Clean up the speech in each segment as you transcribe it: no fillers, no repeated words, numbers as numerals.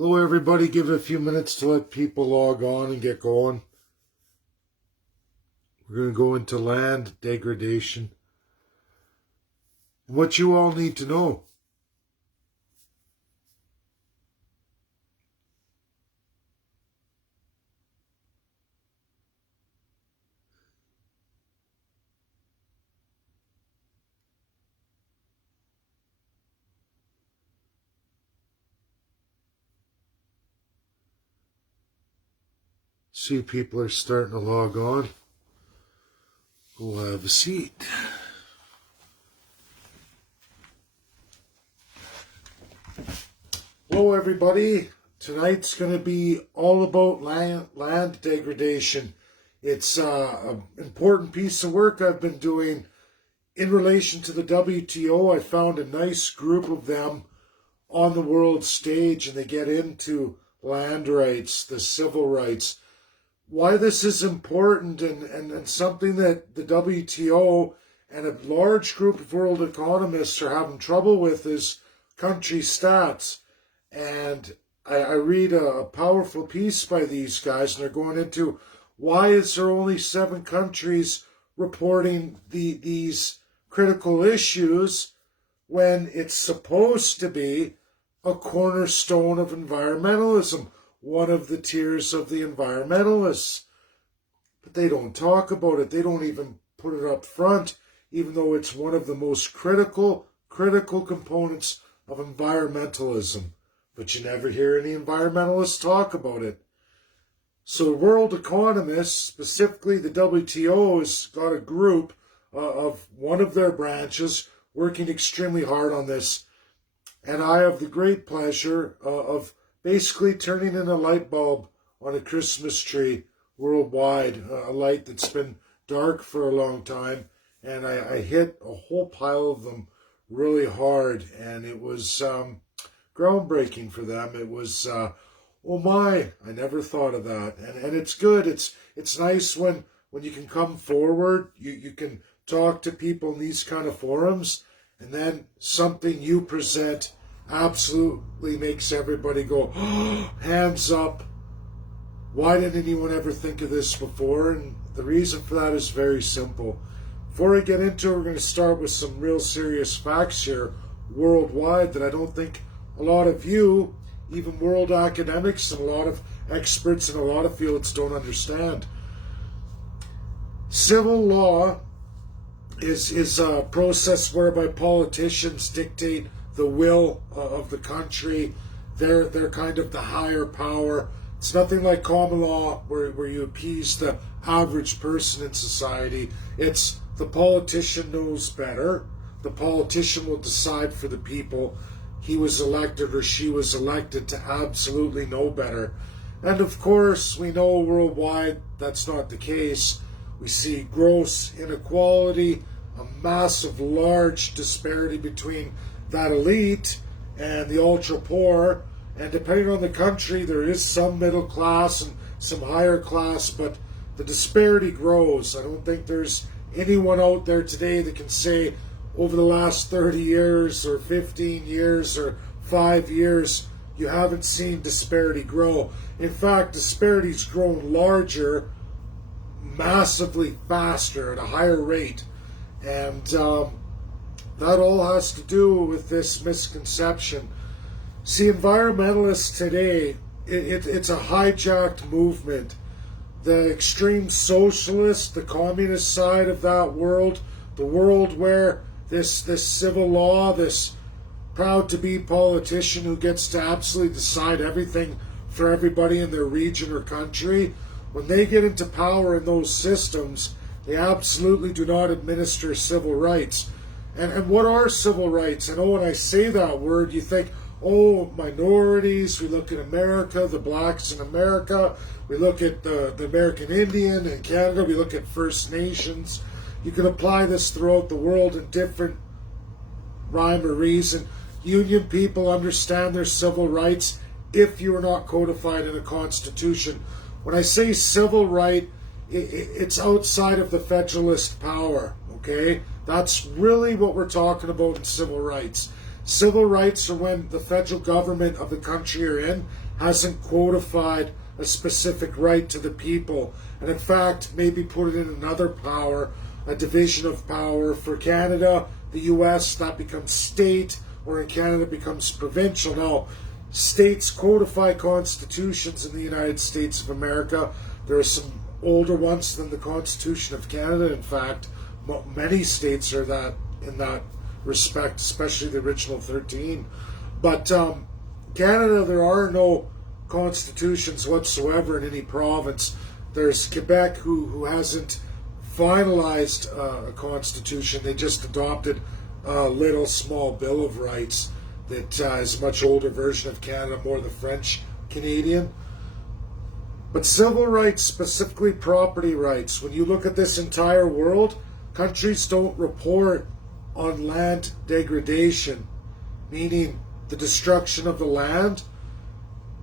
Hello everybody, give it a few minutes to let people log on and get going. We're going to go into land degradation. And what you all need to know. See, people are starting to log on. Go have a seat. Hello everybody. Tonight's going to be all about land degradation. It's an important piece of work I've been doing in relation to the WTO. I found a nice group of them on the world stage, and they get into land rights, the civil rights. Why this is important and something that the WTO and a large group of world economists are having trouble with is country stats. And I read a powerful piece by these guys, and they're going into why is there only 7 countries reporting these critical issues when it's supposed to be a cornerstone of environmentalism, one of the tiers of the environmentalists. But they don't talk about it. They don't even put it up front, even though it's one of the most critical components of environmentalism. But you never hear any environmentalists talk about it. So world economists, specifically the WTO, has got a group of one of their branches working extremely hard on this. And I have the great pleasure of basically turning in a light bulb on a Christmas tree worldwide, a light that's been dark for a long time. And I hit a whole pile of them really hard, and it was groundbreaking for them. It was, oh my, I never thought of that. And it's good. It's nice when you can come forward, you can talk to people in these kind of forums, and then something you present absolutely makes everybody go, oh, hands up. Why didn't anyone ever think of this before? And the reason for that is very simple. Before I get into it, we're going to start with some real serious facts here worldwide that I don't think a lot of you, even world academics and a lot of experts in a lot of fields, don't understand. Civil law is a process whereby politicians dictate the will of the country. They're kind of the higher power. It's nothing like common law where you appease the average person in society. It's the politician knows better. The politician will decide for the people. He was elected or she was elected to absolutely know better. And of course, we know worldwide that's not the case. We see gross inequality, a massive, large disparity between that elite and the ultra poor, and depending on the country, there is some middle class and some higher class, but the disparity grows. I don't think there's anyone out there today that can say over the last 30 years or 15 years or 5 years you haven't seen disparity grow. In fact, disparity's grown larger, massively faster at a higher rate, and that all has to do with this misconception. See, environmentalists today, it's a hijacked movement. The extreme socialist, the communist side of that world, the world where this civil law, this proud-to-be politician who gets to absolutely decide everything for everybody in their region or country, when they get into power in those systems, they absolutely do not administer civil rights. And what are civil rights? I know when I say that word, you think, oh, minorities. We look at America, the blacks in America. We look at the American Indian in Canada. We look at First Nations. You can apply this throughout the world in different rhyme or reason. Union people understand their civil rights if you are not codified in a constitution. When I say civil right, it's outside of the federalist power, okay? That's really what we're talking about in civil rights. Civil rights are when the federal government of the country you're in hasn't codified a specific right to the people, and in fact maybe put it in another power, a division of power. For Canada, the US, that becomes state, or in Canada becomes provincial. Now, states codify constitutions in the United States of America. There are some older ones than the Constitution of Canada. In fact, many states are that in that respect, especially the original 13. But Canada, there are no constitutions whatsoever in any province. There's Quebec, who hasn't finalized a constitution. They just adopted a little small Bill of Rights that is a much older version of Canada, more the French Canadian. But civil rights, specifically property rights, when you look at this entire world, countries don't report on land degradation, meaning the destruction of the land,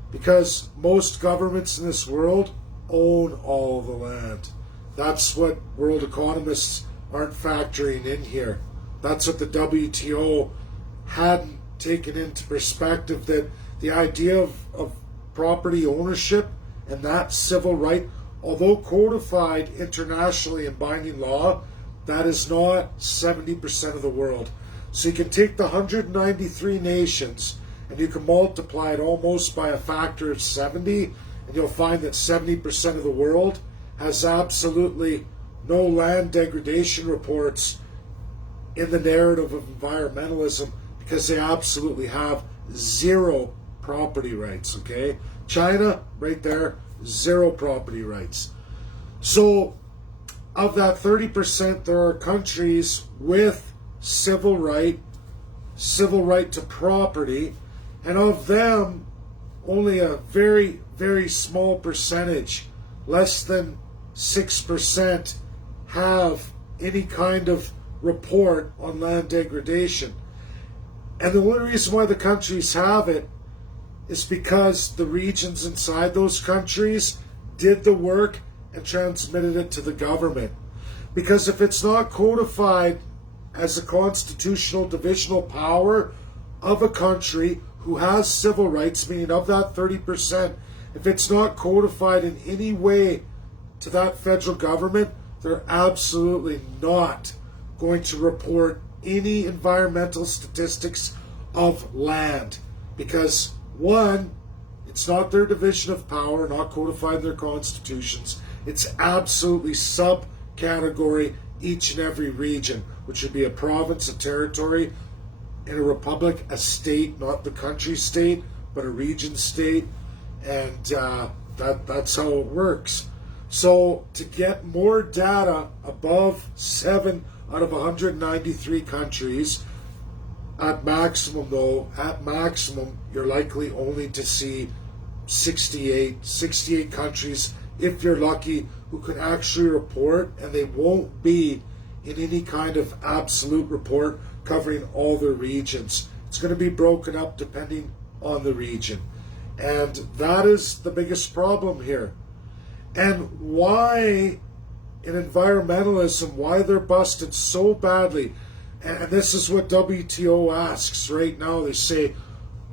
because most governments in this world own all the land. That's what world economists aren't factoring in here. That's what the WTO hadn't taken into perspective, that the idea of property ownership and that civil right, although codified internationally in binding law, that is not 70% of the world. So you can take the 193 nations and you can multiply it almost by a factor of 70, and you'll find that 70% of the world has absolutely no land degradation reports in the narrative of environmentalism, because they absolutely have zero property rights, okay? China, right there, zero property rights. So, of that 30%, there are countries with civil right to property, and of them, only a very, very small percentage, less than 6%, have any kind of report on land degradation. And the only reason why the countries have it is because the regions inside those countries did the work and transmitted it to the government. Because if it's not codified as a constitutional divisional power of a country who has civil rights, meaning of that 30%, if it's not codified in any way to that federal government, they're absolutely not going to report any environmental statistics of land. Because, one, it's not their division of power, not codified in their constitutions. It's absolutely subcategory each and every region, which would be a province, a territory, in a republic, a state, not the country state, but a region state, and that's how it works. So to get more data above 7 out of 193 countries, at maximum, you're likely only to see 68 countries, if you're lucky, who can actually report, and they won't be in any kind of absolute report covering all the regions. It's going to be broken up depending on the region. And that is the biggest problem here. And why in environmentalism, why they're busted so badly, and this is what WTO asks right now. They say,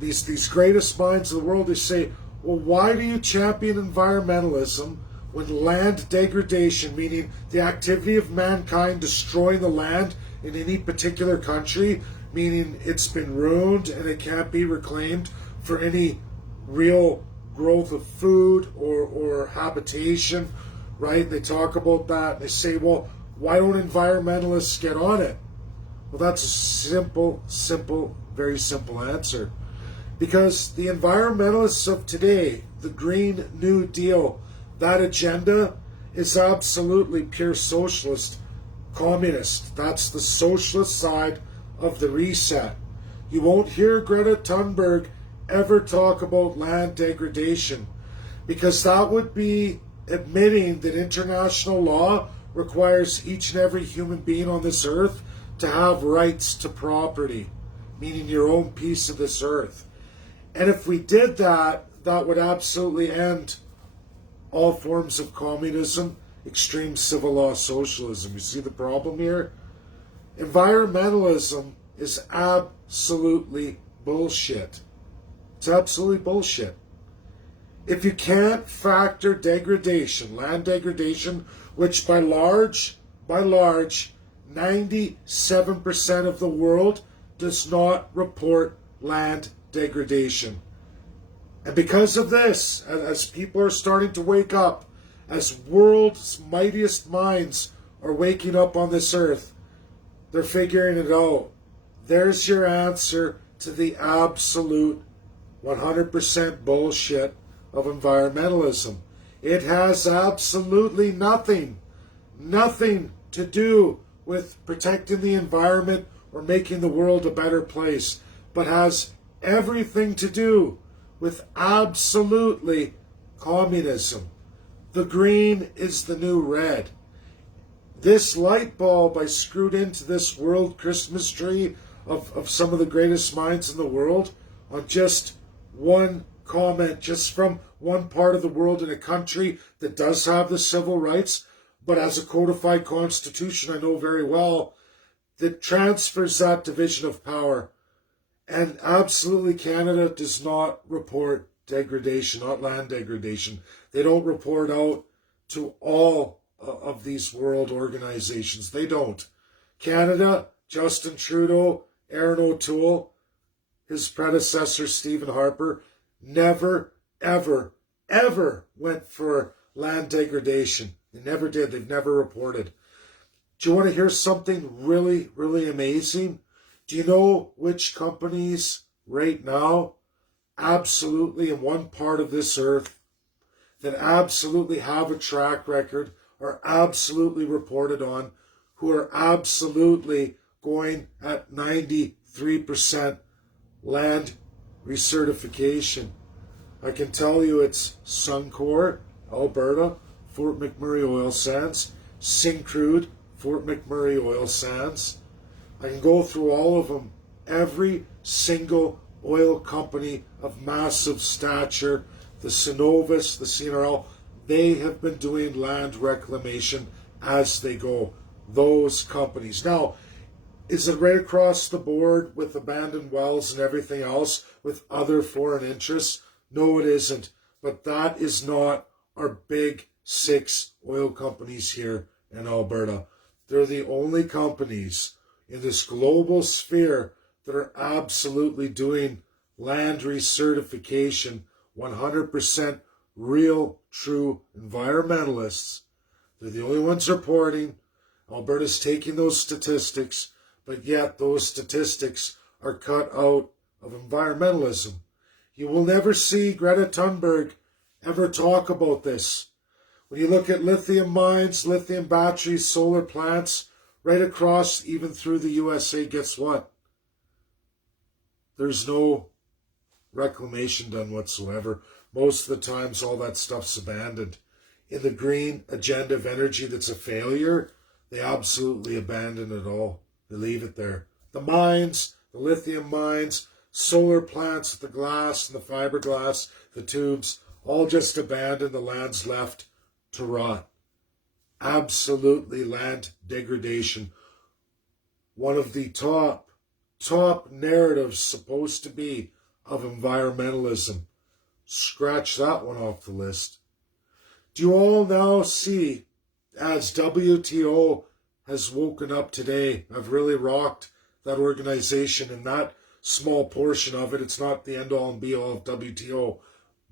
these greatest minds of the world, they say, well, why do you champion environmentalism when land degradation, meaning the activity of mankind destroying the land in any particular country, meaning it's been ruined and it can't be reclaimed for any real growth of food or habitation, right? They talk about that. They say, well, why don't environmentalists get on it? Well, that's a simple, very simple answer. Because the environmentalists of today, the Green New Deal, that agenda is absolutely pure socialist, communist. That's the socialist side of the reset. You won't hear Greta Thunberg ever talk about land degradation, because that would be admitting that international law requires each and every human being on this earth to have rights to property, meaning your own piece of this earth. And if we did that, that would absolutely end all forms of communism, extreme civil law socialism. You see the problem here? Environmentalism is absolutely bullshit. It's absolutely bullshit. If you can't factor degradation, land degradation, which by large, 97% of the world does not report land degradation. And because of this, as people are starting to wake up, as world's mightiest minds are waking up on this earth, they're figuring it out. There's your answer to the absolute 100% bullshit of environmentalism. It has absolutely nothing to do with protecting the environment or making the world a better place, but has everything to do with absolutely communism. The green is the new red. This light bulb I screwed into this world Christmas tree of some of the greatest minds in the world on just one comment, just from one part of the world in a country that does have the civil rights, but as a codified constitution I know very well, that transfers that division of power. And absolutely Canada does not report degradation, not land degradation. They don't report out to all of these world organizations. They don't. Canada, Justin Trudeau, Aaron O'Toole, his predecessor Stephen Harper, never, ever, ever went for land degradation. They never did. They've never reported. Do you want to hear something really, really amazing? Do you know which companies right now, absolutely in one part of this earth, that absolutely have a track record, are absolutely reported on, who are absolutely going at 93% land recertification? I can tell you it's Suncor, Alberta, Fort McMurray Oil Sands, Syncrude, Fort McMurray Oil Sands. I can go through all of them. Every single oil company of massive stature, the Cenovus, the CNRL, they have been doing land reclamation as they go. Those companies. Now, is it right across the board with abandoned wells and everything else with other foreign interests? No, it isn't. But that is not our big 6 oil companies here in Alberta. They're the only companies in this global sphere that are absolutely doing land recertification, 100% real, true environmentalists. They're the only ones reporting. Alberta's taking those statistics, but yet those statistics are cut out of environmentalism. You will never see Greta Thunberg ever talk about this. When you look at lithium mines, lithium batteries, solar plants, right across, even through the USA, guess what? There's no reclamation done whatsoever. Most of the times, all that stuff's abandoned. In the green agenda of energy that's a failure, they absolutely abandon it all. They leave it there. The mines, the lithium mines, solar plants, the glass and the fiberglass, the tubes, all just abandoned. The land's left to rot. Absolutely land degradation. One of the top narratives supposed to be of environmentalism. Scratch that one off the list. Do you all now see, as WTO has woken up today, I've really rocked that organization and that small portion of it. It's not the end-all and be-all of WTO,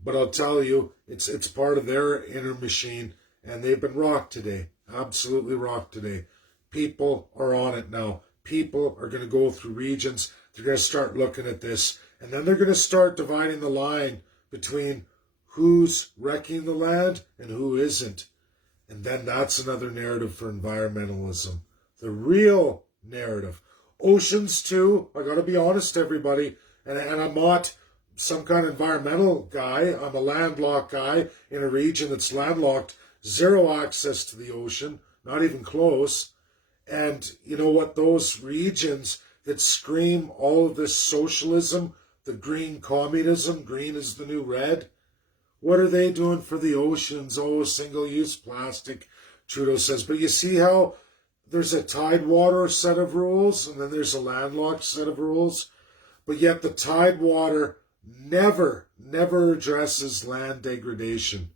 but I'll tell you, it's part of their inner machine, and they've been rocked today. Absolutely rocked today. People are on it now. People are going to go through regions. They're going to start looking at this, and then they're going to start dividing the line between who's wrecking the land and who isn't. And then that's another narrative for environmentalism. The real narrative. Oceans too, I got to be honest, everybody, and I'm not some kind of environmental guy. I'm a landlocked guy in a region that's landlocked, zero access to the ocean, not even close. And you know what? Those regions that scream all of this socialism, the green communism, green is the new red, what are they doing for the oceans? Oh, single-use plastic, Trudeau says. But you see how there's a tidewater set of rules, and then there's a landlocked set of rules. But yet the tidewater never addresses land degradation.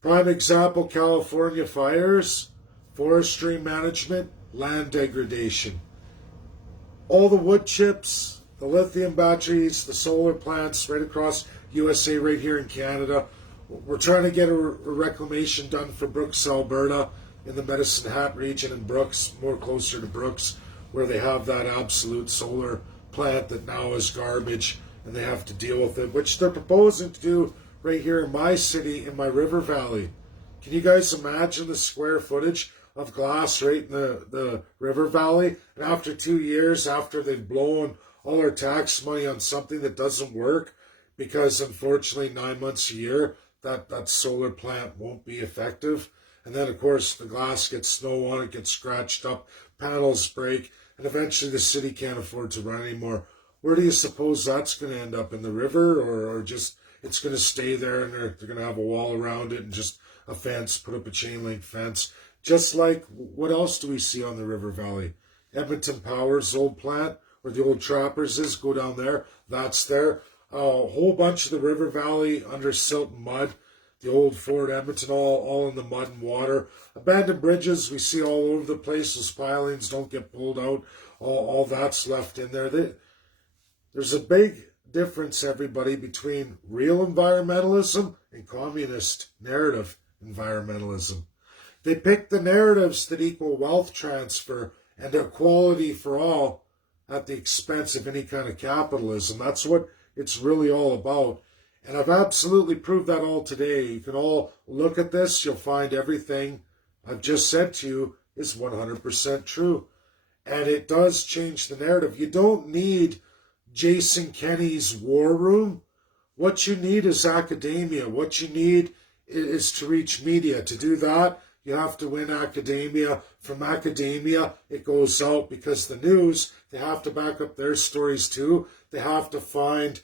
Prime example, California fires, forestry management, land degradation. All the wood chips, the lithium batteries, the solar plants right across USA, right here in Canada. We're trying to get a reclamation done for Brooks, Alberta, in the Medicine Hat region in Brooks, more closer to Brooks, where they have that absolute solar plant that now is garbage and they have to deal with it, which they're proposing to do right here in my city, in my river valley. Can you guys imagine the square footage of glass right in the river valley? And after 2 years, after they've blown all our tax money on something that doesn't work, because unfortunately 9 months a year, that solar plant won't be effective. And then, of course, the glass gets snow on it, gets scratched up, panels break, and eventually the city can't afford to run anymore. Where do you suppose that's going to end up? In the river, or just it's going to stay there and they're going to have a wall around it and just a fence, put up a chain link fence? Just like, what else do we see on the river valley? Edmonton Power's old plant, where the old Trappers is, go down there, that's there. A whole bunch of the river valley under silt and mud. The old Fort Edmonton, all in the mud and water. Abandoned bridges we see all over the place. Those pilings don't get pulled out. All that's left in there. There's a big difference, everybody, between real environmentalism and communist narrative environmentalism. They pick the narratives that equal wealth transfer and equality for all at the expense of any kind of capitalism. That's what it's really all about. And I've absolutely proved that all today. You can all look at this. You'll find everything I've just said to you is 100% true. And it does change the narrative. You don't need Jason Kenney's war room. What you need is academia. What you need is to reach media. To do that, you have to win academia. From academia, it goes out, because the news, they have to back up their stories too. They have to find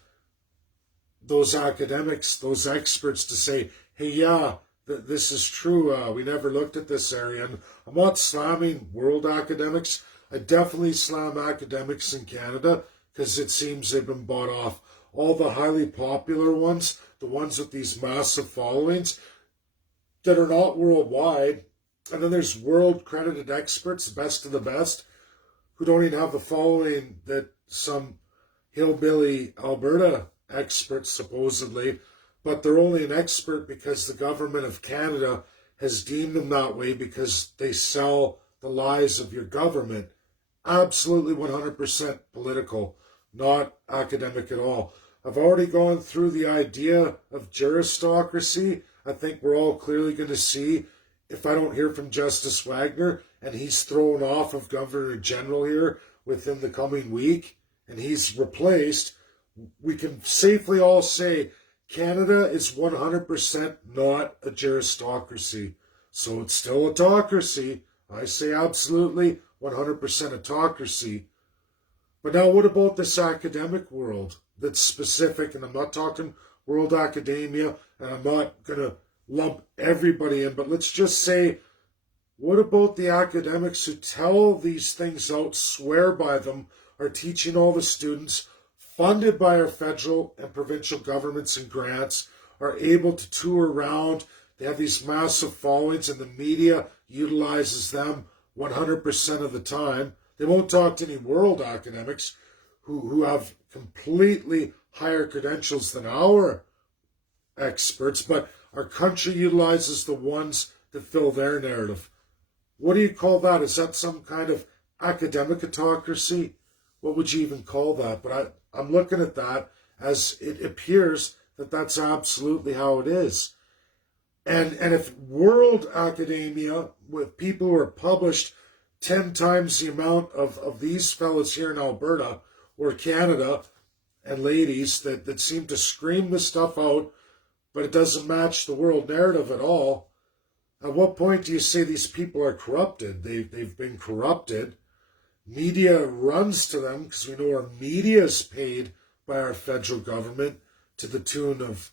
those academics, those experts to say, hey, yeah, this is true. We never looked at this area. And I'm not slamming world academics. I definitely slam academics in Canada, because it seems they've been bought off. All the highly popular ones, the ones with these massive followings that are not worldwide, and then there's world credited experts, the best of the best, who don't even have the following that some hillbilly Alberta experts supposedly, but they're only an expert because the government of Canada has deemed them that way, because they sell the lies of your government. Absolutely 100% political, not academic at all. I've already gone through the idea of juristocracy. I think we're all clearly going to see, if I don't hear from Justice Wagner, and he's thrown off of Governor General here within the coming week, and he's replaced, we can safely all say Canada is 100% not a juristocracy. So it's still a autocracy. I say absolutely 100% autocracy. But now what about this academic world that's specific? And I'm not talking world academia, and I'm not going to lump everybody in, but let's just say, what about the academics who tell these things out, swear by them, are teaching all the students, funded by our federal and provincial governments and grants, are able to tour around, they have these massive followings, and the media utilizes them 100% of the time. They won't talk to any world academics who have completely higher credentials than our experts, but our country utilizes the ones that fill their narrative. What do you call that? Is that some kind of academic autocracy? What would you even call that? But I'm looking at that as it appears that that's absolutely how it is. And if world academia, with people who are published 10 times the amount of these fellas here in Alberta or Canada, and ladies that seem to scream this stuff out, but it doesn't match the world narrative at all, at what point do you say these people are corrupted? They've been corrupted. Media runs to them, because we know our media is paid by our federal government to the tune of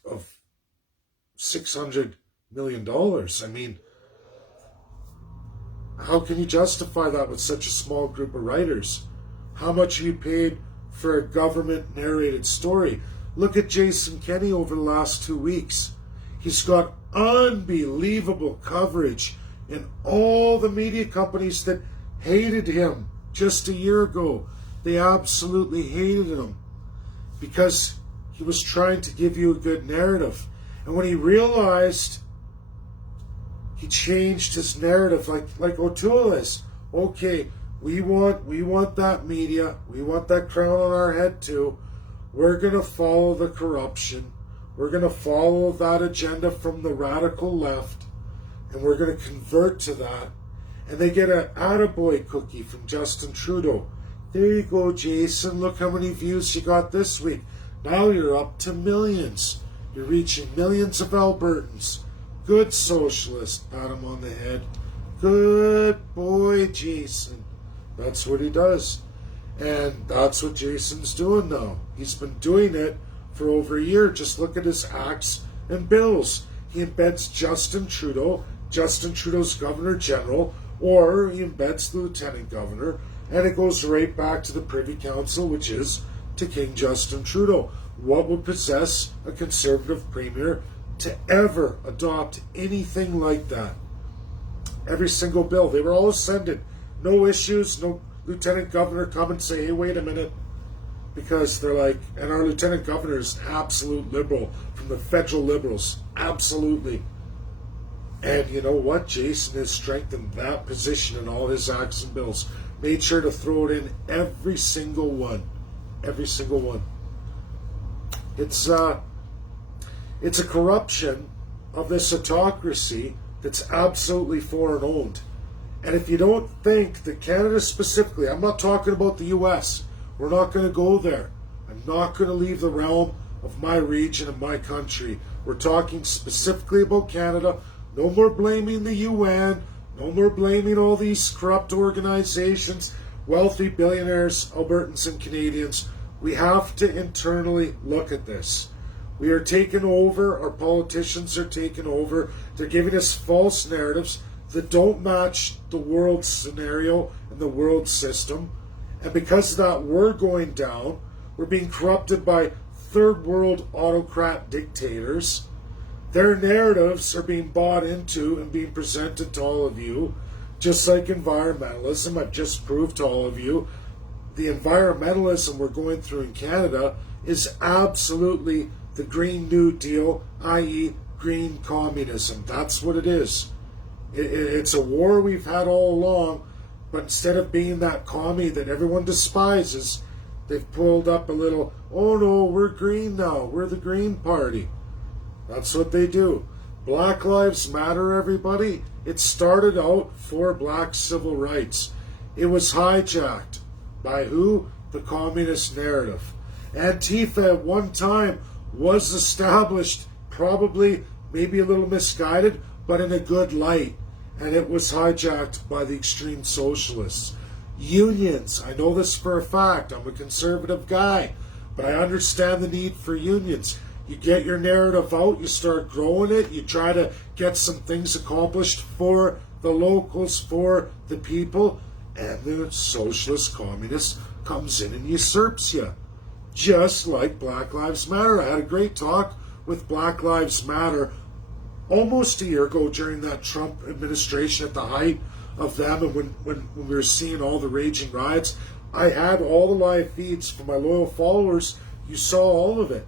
$600 million. I mean, how can you justify that with such a small group of writers? How much are you paid for a government-narrated story? Look at Jason Kenney over the last 2 weeks. He's got unbelievable coverage in all the media companies that hated him just a year ago. They absolutely hated him because he was trying to give you a good narrative. And when he realized, he changed his narrative like O'Toole is. Okay, we want that media. We want that crown on our head too. We're going to follow the corruption. We're going to follow that agenda from the radical left. And we're going to convert to that. And they get an attaboy cookie from Justin Trudeau. There you go, Jason. Look how many views you got this week. Now you're up to millions. You're reaching millions of Albertans. Good socialist. Pat him on the head. Good boy, Jason. That's what he does. And that's what Jason's doing now. He's been doing it for over a year. Just look at his acts and bills. He embeds Justin Trudeau's Governor General, or he embeds the Lieutenant Governor, and it goes right back to the Privy Council, which is to King Justin Trudeau. What would possess a Conservative Premier to ever adopt anything like that? Every single bill, they were all ascended. No issues, no Lieutenant Governor come and say, hey, wait a minute. Because they're like, and our Lieutenant Governor is an absolute liberal from the federal Liberals. Absolutely. And you know what? Jason has strengthened that position in all his acts and bills. Made sure to throw it in every single one. Every single one. It's a corruption of this autocracy that's absolutely foreign owned. And if you don't think that Canada specifically, I'm not talking about the US, we're not going to go there. I'm not going to leave the realm of my region and my country. We're talking specifically about Canada. No more blaming the UN. No more blaming all these corrupt organizations, wealthy billionaires, Albertans and Canadians. We have to internally look at this. We are taken over. Our politicians are taken over. They're giving us false narratives that don't match the world scenario and the world system. And because of that, we're going down. We're being corrupted by third world autocrat dictators. Their narratives are being bought into and being presented to all of you. Just like environmentalism, I've just proved to all of you, the environmentalism we're going through in Canada is absolutely the Green New Deal, i.e. green communism. That's what it is. It's a war we've had all along, but instead of being that commie that everyone despises, they've pulled up a little, oh no, we're green now, we're the Green Party. That's what they do. Black Lives Matter, everybody. It started out for black civil rights. It was hijacked by who? The communist narrative. Antifa at one time was established, probably maybe a little misguided, but in a good light. And it was hijacked by the extreme socialists. Unions, I know this for a fact. I'm a conservative guy, but I understand the need for unions. You get your narrative out, you start growing it, you try to get some things accomplished for the locals, for the people, and the socialist communist comes in and usurps you. Just like Black Lives Matter. I had a great talk with Black Lives Matter almost a year ago during that Trump administration at the height of them, and when we were seeing all the raging riots. I had all the live feeds from my loyal followers. You saw all of it.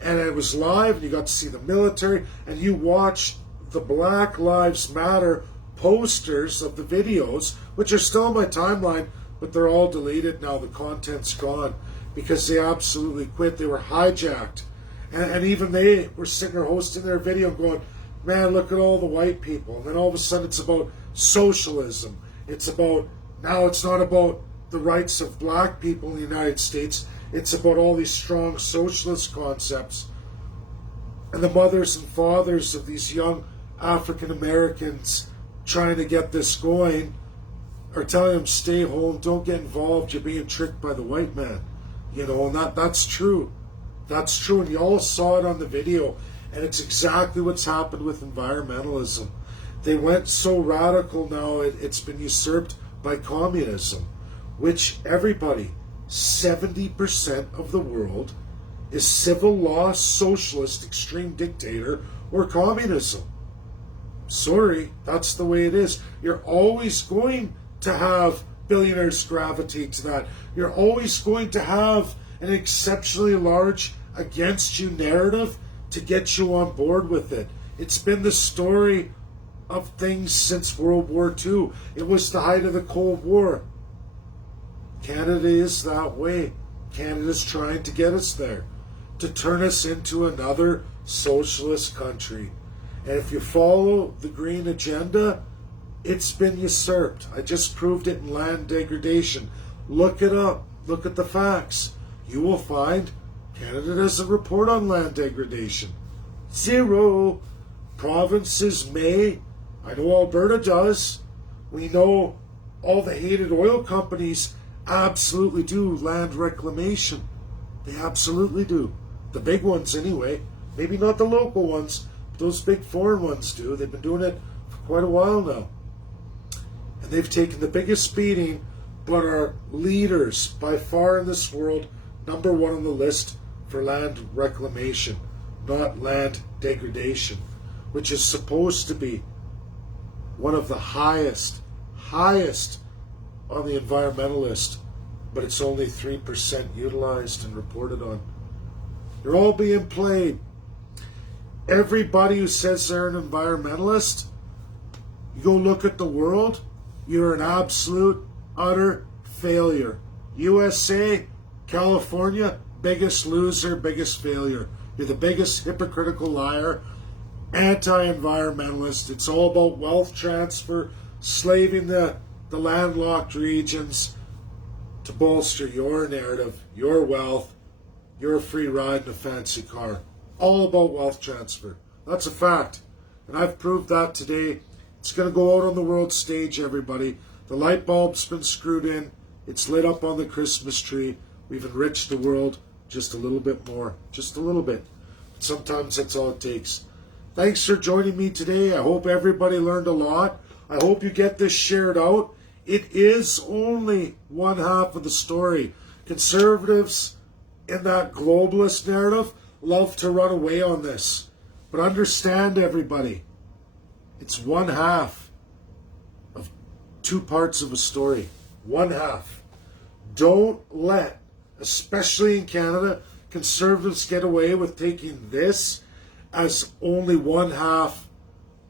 And it was live, and you got to see the military, and you watched the Black Lives Matter posters of the videos, which are still on my timeline, but they're all deleted now. The content's gone because they absolutely quit. They were hijacked. And even they were sitting there hosting their video and going, man, look at all the white people. And then all of a sudden it's about socialism. It's about, now it's not about the rights of black people in the United States. It's about all these strong socialist concepts. And the mothers and fathers of these young African Americans trying to get this going are telling them, stay home, don't get involved, you're being tricked by the white man. You know, and that's true. That's true, and you all saw it on the video. And it's exactly what's happened with environmentalism. They went so radical now, it's been usurped by communism, which everybody, 70% of the world, is civil law, socialist, extreme dictator, or communism. Sorry, that's the way it is. You're always going to have billionaires gravitate to that. You're always going to have an exceptionally large against you narrative to get you on board with it. It's been the story of things since World War II. It was the height of the Cold War. Canada is that way. Canada's trying to get us there, to turn us into another socialist country. And if you follow the green agenda, it's been usurped. I just proved it in land degradation. Look it up. Look at the facts. You will find Canada doesn't report on land degradation. Zero. Provinces may. I know Alberta does. We know all the hated oil companies absolutely do land reclamation. They absolutely do. The big ones anyway. Maybe not the local ones, but those big foreign ones do. They've been doing it for quite a while now. And they've taken the biggest beating, but are leaders by far in this world, number one on the list for land reclamation, not land degradation, which is supposed to be one of the highest on the environmental list, but it's only 3% utilized and reported on. You're all being played. Everybody who says they're an environmentalist, you go look at the world, you're an absolute, utter failure. USA, California, biggest loser, biggest failure. You're the biggest hypocritical liar, anti-environmentalist. It's all about wealth transfer, slaving the landlocked regions to bolster your narrative, your wealth, your free ride in a fancy car. All about wealth transfer. That's a fact. And I've proved that today. It's going to go out on the world stage, everybody. The light bulb's been screwed in. It's lit up on the Christmas tree. We've enriched the world just a little bit more. Just a little bit. But sometimes that's all it takes. Thanks for joining me today. I hope everybody learned a lot. I hope you get this shared out. It is only one half of the story. Conservatives in that globalist narrative love to run away on this. But understand, everybody, it's one half of two parts of a story. One half. Don't let, especially in Canada, conservatives get away with taking this as only one half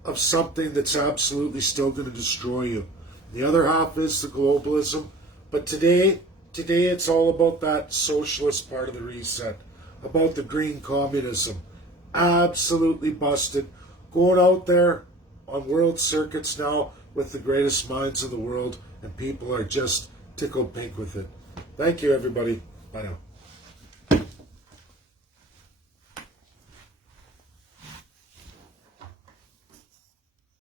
of something that's absolutely still going to destroy you. The other half is the globalism. But today it's all about that socialist part of the reset, about the green communism. Absolutely busted. Going out there on world circuits now with the greatest minds of the world, and people are just tickled pink with it. Thank you, everybody. Bye now.